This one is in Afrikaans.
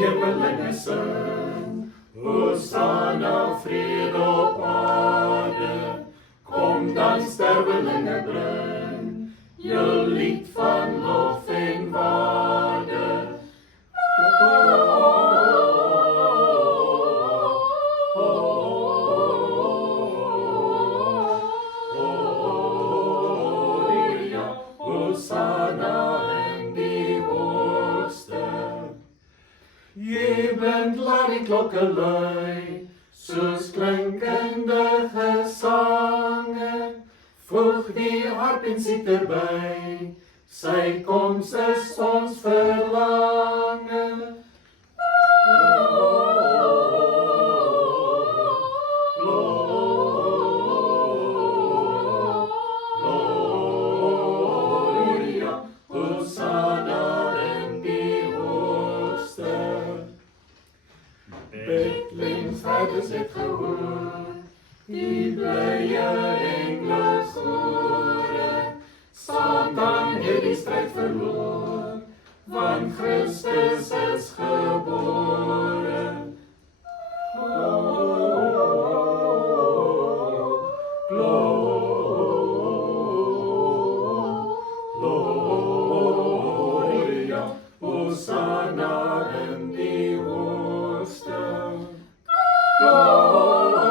hemelinge sing, Hosanna, vrede op aarde, kom dan sterwelinge bring, jou lied van lof en waarde. Gloria, Hosanna in die hoogste. Jubelend laat die klokke lui, soos klinkende gesange, voeg die harp en siter by, sy koms is ons verlange. Gloria, Hosanna in die hoogste. Bethlehem's herders het gehoor, die blye engele koore, Satan het die stryd verloor, want Christus is gebore. Gloria, Hosanna in die hoogste. Gloria,